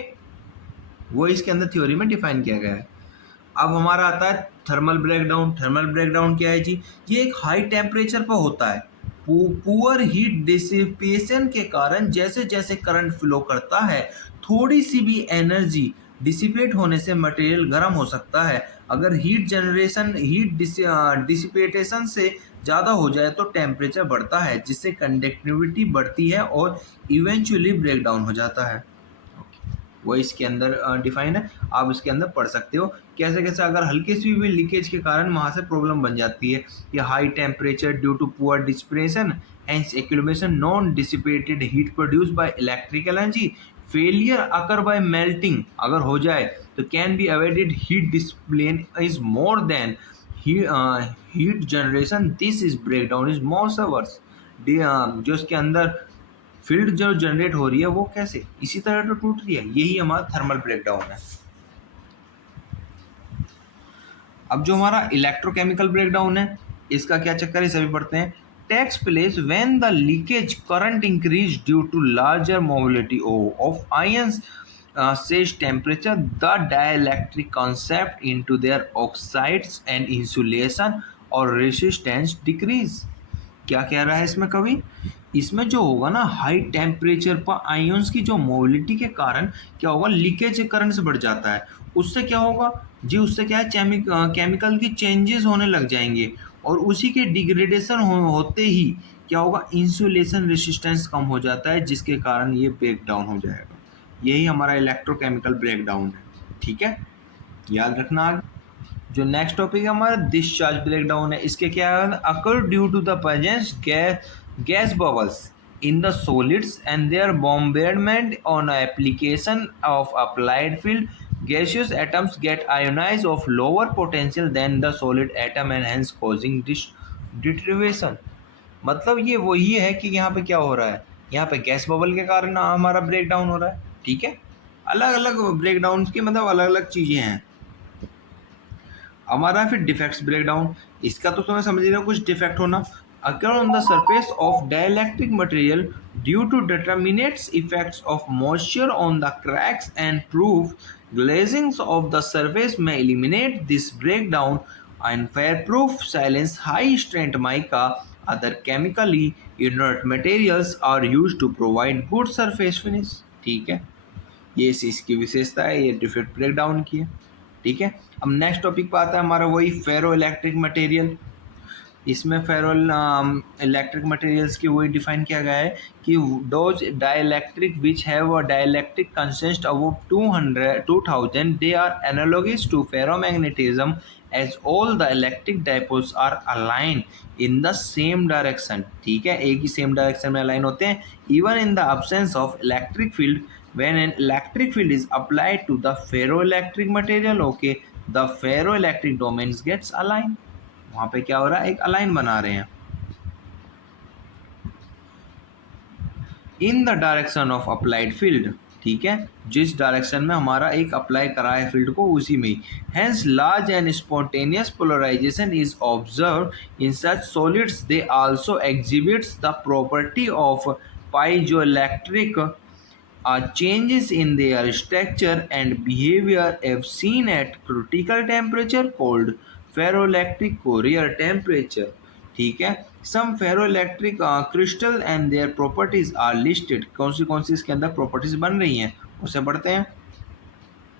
वो इसके अंदर थ्योरी में डिफाइन किया गया है। अब हमारा आता है थर्मल ब्रेकडाउन। थर्मल ब्रेकडाउन क्या है जी, ये एक हाई टेम्परेचर पर होता है। पुअर हीट डिसिपेशन के कारण जैसे जैसे करंट फ्लो करता है, थोड़ी सी भी एनर्जी डिसिपेट होने से मटेरियल गर्म हो सकता है। अगर हीट डिसिपेटेशन से ज़्यादा हो जाए तो टेम्परेचर बढ़ता है, जिससे कंडक्टिविटी बढ़ती है और इवेंचुअली ब्रेकडाउन हो जाता है। वो इसके अंदर डिफाइन है, आप इसके अंदर पढ़ सकते हो कैसे कैसे अगर हल्की सी भी लीकेज के कारण वहाँ से प्रॉब्लम बन जाती है। या high temperature due to poor dissipation and accumulation non dissipated heat produce by electrical energy, failure occur by melting अगर हो जाए तो can be avoided, heat discipline is more than heat generation, this is breakdown is more servers. जो इसके अंदर field जो generate हो रही है वो कैसे इसी तरह तो टूट रही है, यही हमारा थर्मल ब्रेकडाउन है। अब जो हमारा इलेक्ट्रोकेमिकल ब्रेकडाउन है इसका क्या चक्कर है, सभी पढ़ते हैं। Takes place when the leakage current increase due to larger mobility of ions says temperature, the dielectric concept into their oxides and insulation और resistance decrease। क्या कह रहा है इसमें कवि, इसमें जो होगा ना हाई टेम्परेचर पर आयंस की जो मोबिलिटी के कारण क्या होगा, लीकेज करंट से बढ़ जाता है। उससे क्या होगा जी, उससे क्या है, केमिकल की चेंजेस होने लग जाएंगे और उसी के डिग्रेडेशन होते ही क्या होगा, इंसुलेशन रेसिस्टेंस कम हो जाता है, जिसके कारण ये ब्रेक डाउन हो जाएगा। यही हमारा इलेक्ट्रोकेमिकल ब्रेकडाउन है। ठीक है, याद रखना। आगे जो नेक्स्ट टॉपिक है हमारा डिस्चार्ज ब्रेकडाउन है। इसके क्या है, occur due to the presence gas bubbles in the solids and their bombardment on application of applied field, gaseous atoms get ionized of lower potential than the solid atom and hence causing deterioration. मतलब ये वही है कि यहाँ पे क्या हो रहा है, यहाँ पे गैस बबल के कारण हमारा ब्रेक डाउन हो रहा है, ठीक है। अलग अलग ब्रेक डाउन की मतलब अलग अलग चीज़ें हैं। हमारा फिर डिफेक्ट्स ब्रेक डाउन, इसका तो तुम्हें समझ रहे हो कुछ डिफेक्ट होना। occur on the surface of dielectric material due to determinate effects of moisture on the cracks and proof glazings of the surface may eliminate this breakdown and fireproof silence high strength mica other chemically inert materials are used to provide good surface finish। ठीक है, ये इसकी विशेषता है, ये defect break down की है, ठीक है। अब नेक्स्ट टॉपिक पर आता है हमारा वही फेरो इलेक्ट्रिक मटेरियल। इसमें फेरो इलेक्ट्रिक मटेरियल्स की वही डिफाइन किया गया है कि those dielectric which have a dielectric consist above 2000 they are analogous to ferromagnetism as all the electric dipoles are align in the same direction. ठीक है, एक ही सेम डायरेक्शन में अलाइन होते हैं even in the absence of electric field. when an electric field is applied to the ferroelectric material, okay, the ferroelectric domains gets aligned। वहां पे क्या हो रहा है, एक अलाइन बना रहे हैं इन the direction of applied field. ठीक है, जिस डायरेक्शन में हमारा एक अप्लाई करा है फील्ड को उसी में। Hence large and spontaneous polarization is observe in such solids. They also exhibits the property of piezoelectric changes in their structure and behavior have seen at critical temperature called ferroelectric Fourier temperature। ठीक है, some ferroelectric crystal and their properties are listed। कौन सी इसके अंदर properties बन रही हैं उसे पढ़ते हैं।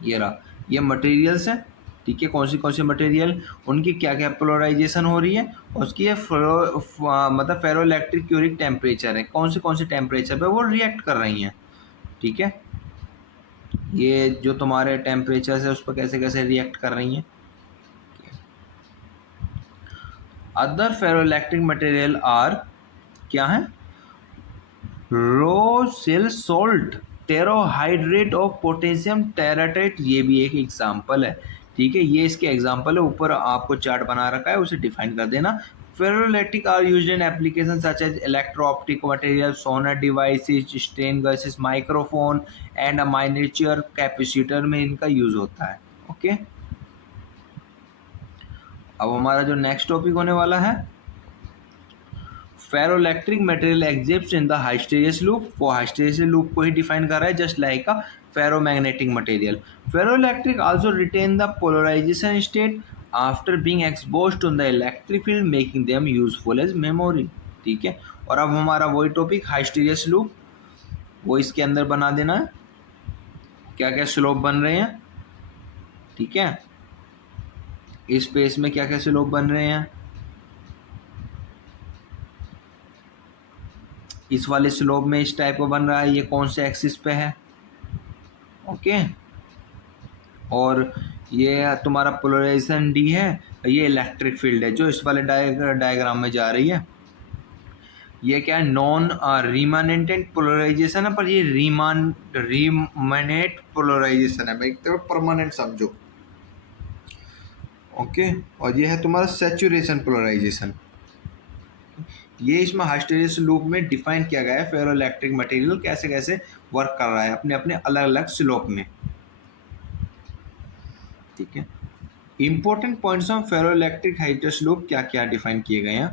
ये रहा, ये मटेरियल्स हैं, ठीक है। कौन सी मटेरियल, उनकी क्या क्या पोलराइजेशन हो रही है, उसकी ये मतलब फेरोइलेक्ट्रिक क्यूरिक टेम्परेचर है, कौन से टेम्परेचर पे वो रिएक्ट कर रही हैं। ठीक है, ये जो तुम्हारे टेम्परेचर है उस पर कैसे कैसे रिएक्ट कर रही हैं। अदर फेरोइलेक्ट्रिक मटेरियल आर क्या है, रोसेल सोल्ट, टेरोहाइड्रेट ऑफ पोटेशियम टेराटाइट, ये भी एक एग्जांपल है। ठीक है, ये इसके एग्जांपल है, ऊपर आपको चार्ट बना रखा है उसे डिफाइन कर देना। Ferroelectric are used in applications such as electro-optic material, sonar devices, strain gases, microphone and a miniature capacitor में इनका यूज होता है। ओके, अब हमारा जो नेक्स्ट टॉपिक होने वाला है, ferroelectric material exist in the hysteresis loop. वो हिस्टेरियस लूप को ही डिफाइन कर रहा है just like a ferromagnetic material. Ferroelectric also retain the polarization state after being exposed to the electric field making them useful as memory. ठीक है, और अब हमारा वही टॉपिक हिस्टेरियस लूप, वो इसके अंदर बना देना है, क्या क्या स्लोप बन रहे हैं। ठीक है, इस पेज में क्या क्या स्लोप बन रहे हैं, इस वाले स्लोप में इस टाइप का बन रहा है, ये कौन से एक्सिस पे है। ओके, और ये तुम्हारा पोलराइजेशन डी है, ये इलेक्ट्रिक फील्ड है जो इस वाले डायग्राम में जा रही है। ये क्या है, नॉन रिमानेंटेंट पोलराइजेशन है, पर ये रिमानेट पोलराइजेशन है भाई, तो परमानेंट समझो। ओके, और ये है तुम्हारा सैचुरेशन पोलराइजेशन। ये इसमें हिस्टेरियस लूप में डिफाइन किया गया है फेरोइलेक्ट्रिक मटेरियल कैसे कैसे वर्क कर रहा है अपने अपने अलग अलग स्लोप में। ठीक है, important points of ferroelectric hysteresis loop क्या क्या डिफाइन किए गए हैं।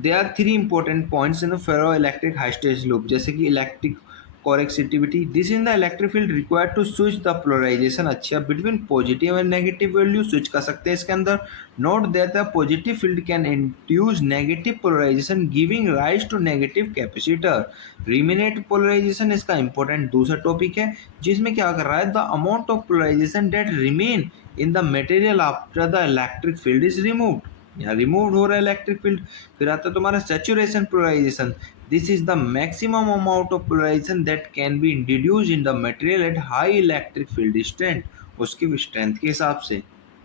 There are 3 important points in ferroelectric hysteresis loop, जैसे कि electric coercivity, this in the electric field required to switch the polarization. अच्छा, between positive and negative value switch कर सकते हैं इसके अंदर। Note that the positive field can induce negative polarization giving rise to negative capacitor. Remanent polarization इसका important दूसरा topic है, जिसमें क्या कर रहा है, the amount of polarization that remain in the material after the electric field is removed, यहाँ remove हो रहा है इलेक्ट्रिक फील्ड। फिर आता है तुम्हारा saturation polarization, this is the maximum amount of polarization that can be introduced in the material at high electric field strength, उसकी strength के हिसाब से।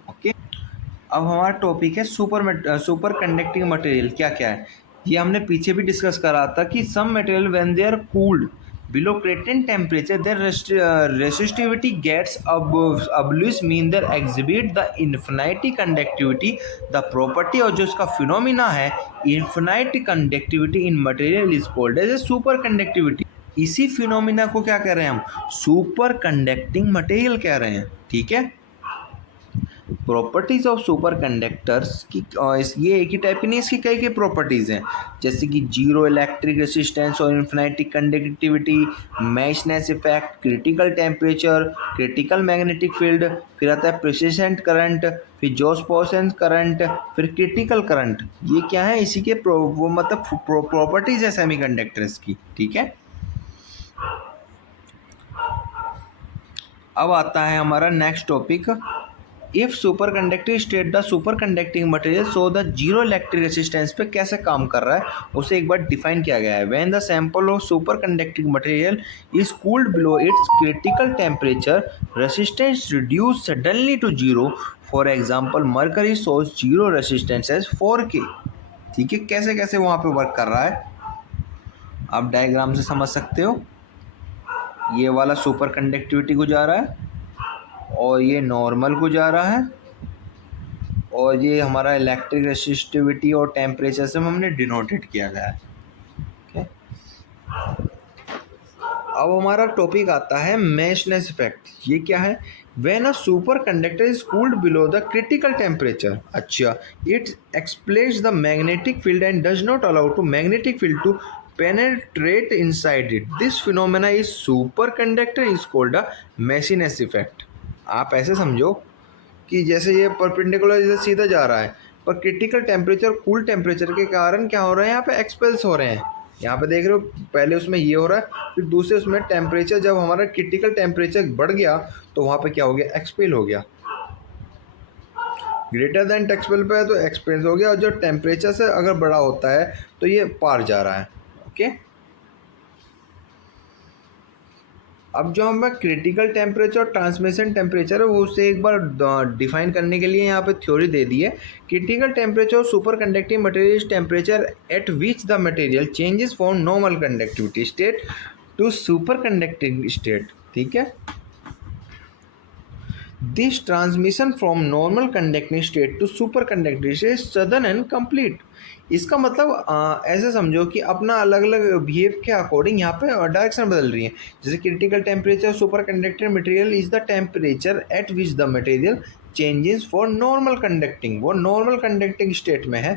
ओके, अब हमारा टॉपिक है सुपर कंडक्टिंग मटेरियल क्या क्या है। ये हमने पीछे भी डिस्कस करा था कि some material when they are cooled below certain temperature their resistivity gets abolish mean their exhibit the infinite conductivity the property और जो इसका फिनोमिना है infinite conductivity in material is called as a superconductivity। इसी phenomena को क्या कह रहे हैं हम, सुपर कंडक्टिंग मटेरियल कह रहे हैं। ठीक है, प्रॉपर्टीज ऑफ सुपर कंडक्टर्स की ये एक ही टाइप की नहीं, इसकी कई कई प्रॉपर्टीज़ हैं, जैसे कि जीरो इलेक्ट्रिक रेसिस्टेंस और infinity conductivity, Meissner effect, critical temperature, critical magnetic field, फिर आता है प्रेसिडेंट करंट, फिर जोस-पॉइसन करंट, फिर क्रिटिकल करंट। ये क्या है, इसी के वो मतलब प्रॉपर्टीज़ है सेमीकंडक्टर्स की। ठीक है, अब आता है हमारा next topic, if super conductive state the super conducting material so the zero electric resistance पे कैसे काम कर रहा है उसे एक बार डिफाइन किया गया है। When the sample of superconducting material is cooled below its critical temperature resistance reduce suddenly to zero, for example mercury source zero resistance as 4K। ठीक है, कैसे कैसे वहाँ पे वर्क कर रहा है आप डायग्राम से समझ सकते हो। ये वाला सुपर कंडक्टिविटी को जा रहा है और ये नॉर्मल को जा रहा है और ये हमारा इलेक्ट्रिक रेसिस्टिविटी और टेम्परेचर से हमने डिनोटेड किया गया है। ओके, अब हमारा टॉपिक आता है मैशनेस इफेक्ट। ये क्या है, when a super conductor is cooled below the critical temperature, अच्छा, it explains the magnetic field and does not allow to magnetic field to penetrate inside it. This phenomena is superconductor is called a Messiness effect। आप ऐसे समझो कि जैसे ये perpendicular जैसे सीधा जा रहा है पर क्रिटिकल टेम्परेचर कूल टेम्परेचर के कारण क्या हो रहा है, यहाँ पे एक्सपेल्स हो रहे हैं। यहाँ पे देख रहे हो पहले उसमें ये हो रहा है, फिर दूसरे उसमें टेम्परेचर जब हमारा क्रिटिकल टेम्परेचर बढ़ गया तो वहाँ पे क्या हो गया, एक्सपेल हो गया। ग्रेटर देन एक्सपेल पे है तो एक्सपेल हो गया, और जो टेम्परेचर से अगर बड़ा होता है तो ये पार जा रहा है। ओके, अब जो हमें क्रिटिकल टेम्परेचर और ट्रांसमिशन टेम्परेचर है वो उसे एक बार डिफाइन करने के लिए यहाँ पे थ्योरी दे दी है। Critical temperature superconducting material temperature at which the material changes from normal conductivity state to superconducting state. ठीक है, this transmission from normal conducting state to superconducting state sudden and complete. इसका मतलब ऐसे समझो कि अपना अलग अलग बिहेव के अकॉर्डिंग यहाँ पे डायरेक्शन बदल रही है। जैसे critical temperature superconducting material is the temperature at which the material changes for normal conducting, वो नॉर्मल कंडक्टिंग स्टेट में है,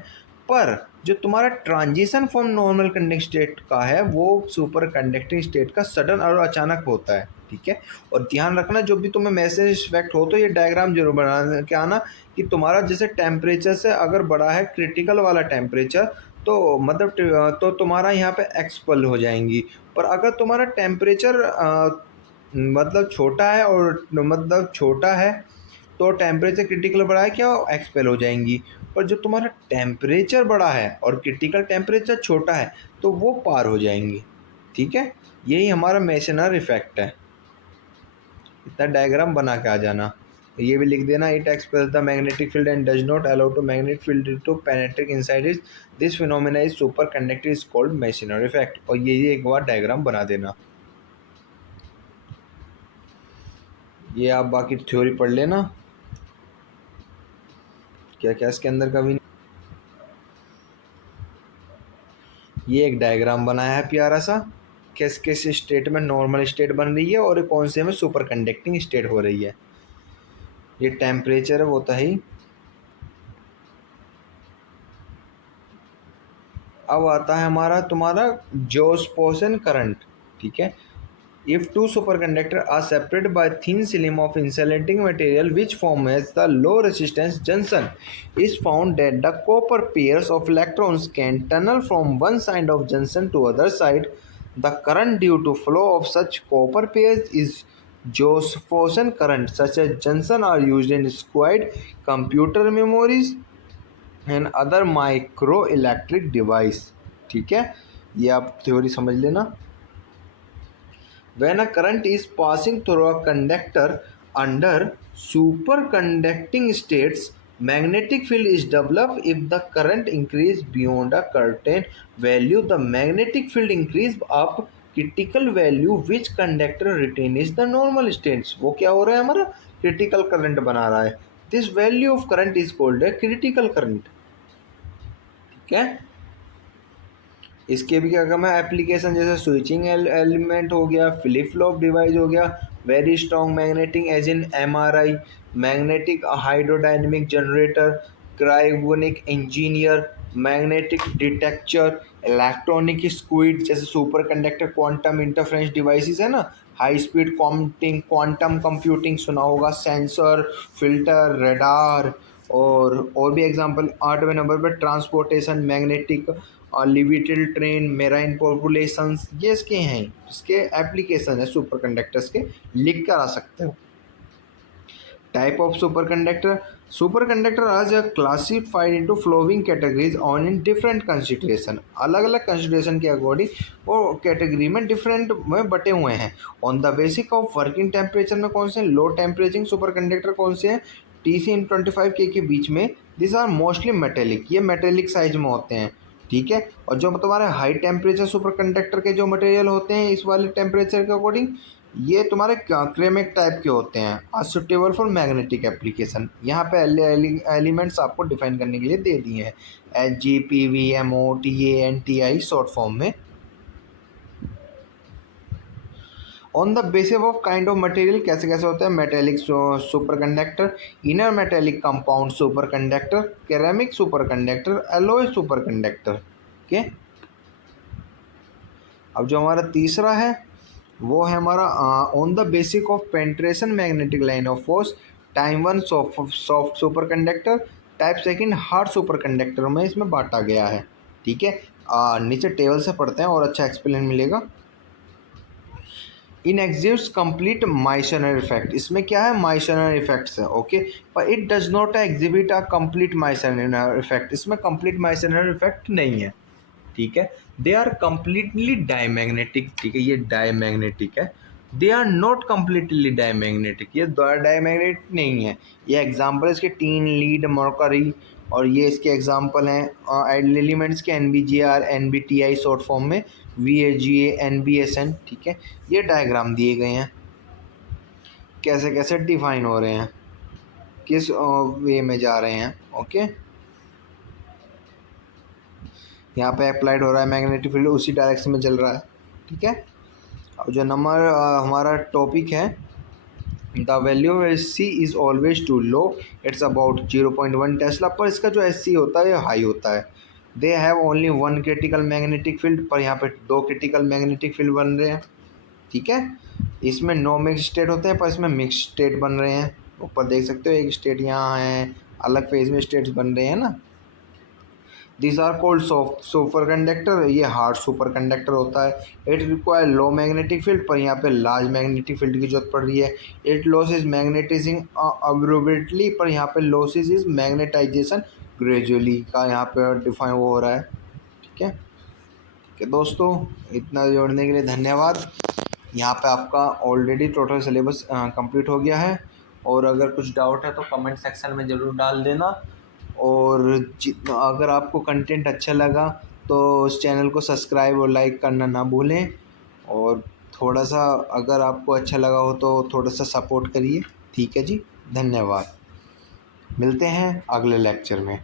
पर जो तुम्हारा transition from normal conducting state का है वो सुपर कंडक्टिंग स्टेट का सडन और अचानक होता है। ठीक है, और ध्यान रखना जो भी तुम्हें मैसेज इफेक्ट हो तो ये डायग्राम जरूर बना के आना कि तुम्हारा जैसे टेम्परेचर से अगर बड़ा है क्रिटिकल वाला टेम्परेचर तो मतलब तो तुम्हारा यहाँ पे एक्सपेल हो जाएंगी, पर अगर तुम्हारा टेम्परेचर मतलब छोटा है और मतलब छोटा है तो टेम्परेचर क्रिटिकल बड़ा है क्या, एक्सपेल हो जाएंगी। पर जो तुम्हारा टेम्परेचर बड़ा है और क्रिटिकल टेम्परेचर छोटा है तो वो पार हो जाएंगी। ठीक है, यही हमारा मेसनर इफेक्ट है। इतना डायग्राम बना के आ जाना, ये भी लिख देना, it expels the magnetic field and does not allow to magnetic field to penetrate inside it, this phenomena is superconductive is called Meissner effect. और ये एक बार डायग्राम बना देना, ये आप बाकी थ्योरी पढ़ लेना क्या क्या इसके अंदर कभी। ये एक डायग्राम बनाया है प्यारा सा, किस किस स्टेट में नॉर्मल स्टेट बन रही है और कौन से में सुपर कंडक्टिंग स्टेट हो रही है। ये टेम्परेचर है वो तो ही। अब आता है हमारा तुम्हारा जोस-पॉइसन करंट। ठीक है, if two superconductors are separated by thin film of insulating material which forms the low resistance junction, is found that the copper pairs of electrons can tunnel from one side of junction to other side. The current due to flow of such copper pairs is Josephson current. Such as junction are used in SQUAD, computer memories and other microelectric device। ठीक है, ये आप theory समझ लेना। When a current is passing through a conductor under superconducting states, Magnetic field is developed if the current increase beyond a certain value. The magnetic field increase up critical value which conductor retain is the normal states. वो क्या हो रहा है हमारा critical current बना रहा है. This value of current is called a critical current. ठीक है. इसके भी क्या काम है एप्लीकेशन, जैसे स्विचिंग एलिमेंट हो गया, फ्लिप फ्लॉप डिवाइस हो गया, very strong magnetic as in MRI, magnetic hydrodynamic generator, cryogenic engineer, magnetic detector, electronic squid जैसे super conductor, quantum interference devices है ना, हाई स्पीड क्वांटम कंप्यूटिंग सुना होगा, सेंसर, फिल्टर, रडार, और भी एग्जांपल 8वें नंबर पर transportation, magnetic levitated train, marine populations, ये इसके हैं, इसके एप्लीकेशन है सुपर कंडक्टर्स के, लिख कर आ सकते हो. Type of superconductor are classified into flowing categories on in different consideration. अलग अलग कंसिडरेशन के अकॉर्डिंग वो कैटेगरी में डिफरेंट में बटे हुए हैं. On the basic of working temperature में कौन से लो टेम्परेचर सुपर कंडक्टर कौन से हैं, TC-25K के बीच में. दिस आर मोस्टली मेटेलिक, ये मेटेलिक साइज में होते हैं. ठीक है. और जो तुम्हारे हाई टेम्परेचर सुपर कंडक्टर के जो मटेरियल होते हैं इस वाले टेम्परेचर के अकॉर्डिंग, ये तुम्हारे क्रेमिक टाइप के होते हैं, are suitable for magnetic application. यहाँ पे एलिमेंट्स आपको डिफाइन करने के लिए दे दिए हैं, HG, PV, MO, TA, NTI short form में. On the basis of kind of material कैसे कैसे होता है, metallic super conductor, intermetallic compound super conductor, ceramic super conductor, alloy super conductor. Okay. अब जो हमारा तीसरा है वो है हमारा on the basic of penetration magnetic line of force, time 1 soft super conductor, type second hard super conductor में इसमें बांटा गया है. ठीक है. नीचे टेबल से पढ़ते हैं और अच्छा एक्सप्लेन मिलेगा. In exits complete Meissner effect, इसमें क्या है माइसनर इफेक्ट्स है. ओके. पर it does not exhibit a complete Meissner effect, इसमें कंप्लीट माइसनर इफेक्ट नहीं है. ठीक है. They are completely diamagnetic. ठीक है, ये डायमैग्नेटिक है. They are not completely diamagnetic, ये डायमैग्नेटिक नहीं है. ये एग्जांपल इसके टीन, लीड, मरकरी, और ये इसके एग्जांपल हैं एलिमेंट्स के NBGR, NBTI शॉर्ट फॉर्म में, VAGA, NBSN. ठीक है. ये डायग्राम दिए गए हैं कैसे कैसे डिफाइन हो रहे हैं, किस वे में जा रहे हैं. ओके. यहाँ पे अप्लाइड हो रहा है मैग्नेटिक फील्ड, उसी डायरेक्शन में चल रहा है. ठीक है. अब जो नंबर हमारा टॉपिक है, the value of SC is always too low, it's about 0.1 tesla. पर इसका जो SC होता है ये हाई होता है. They have only 1 critical magnetic field, पर यहाँ पे 2 क्रिटिकल मैग्नेटिक फील्ड बन रहे हैं. ठीक है. इसमें नो मिक्स स्टेट होते हैं, पर इसमें मिक्स स्टेट बन रहे हैं. ऊपर देख सकते हो एक स्टेट यहाँ है, अलग फेज में स्टेट्स बन रहे हैं ना. This are called soft super conductor, ये हार्ड सुपर कंडक्टर होता है. It require low magnetic field, पर यहाँ पे लार्ज मैग्नेटिक फील्ड की जरूरत पड़ रही है. इट लॉसेज मैग्नेटाइजिंग अब्रोबेटली, पर यहाँ पे लॉसेज इज मैग्नेटाइजेशन ग्रेजुअली का यहाँ पे डिफाइन हो रहा है. ठीक है. ठीक है दोस्तों, इतना जोड़ने के लिए धन्यवाद. यहाँ पे आपका ऑलरेडी टोटल सिलेबस कंप्लीट हो गया है, और अगर कुछ डाउट है तो कमेंट सेक्शन में ज़रूर डाल देना. और अगर आपको कंटेंट अच्छा लगा तो उस चैनल को सब्सक्राइब और लाइक करना ना भूलें. और थोड़ा सा अगर आपको अच्छा लगा हो तो थोड़ा सा सपोर्ट करिए. ठीक है जी, धन्यवाद. मिलते हैं अगले लेक्चर में.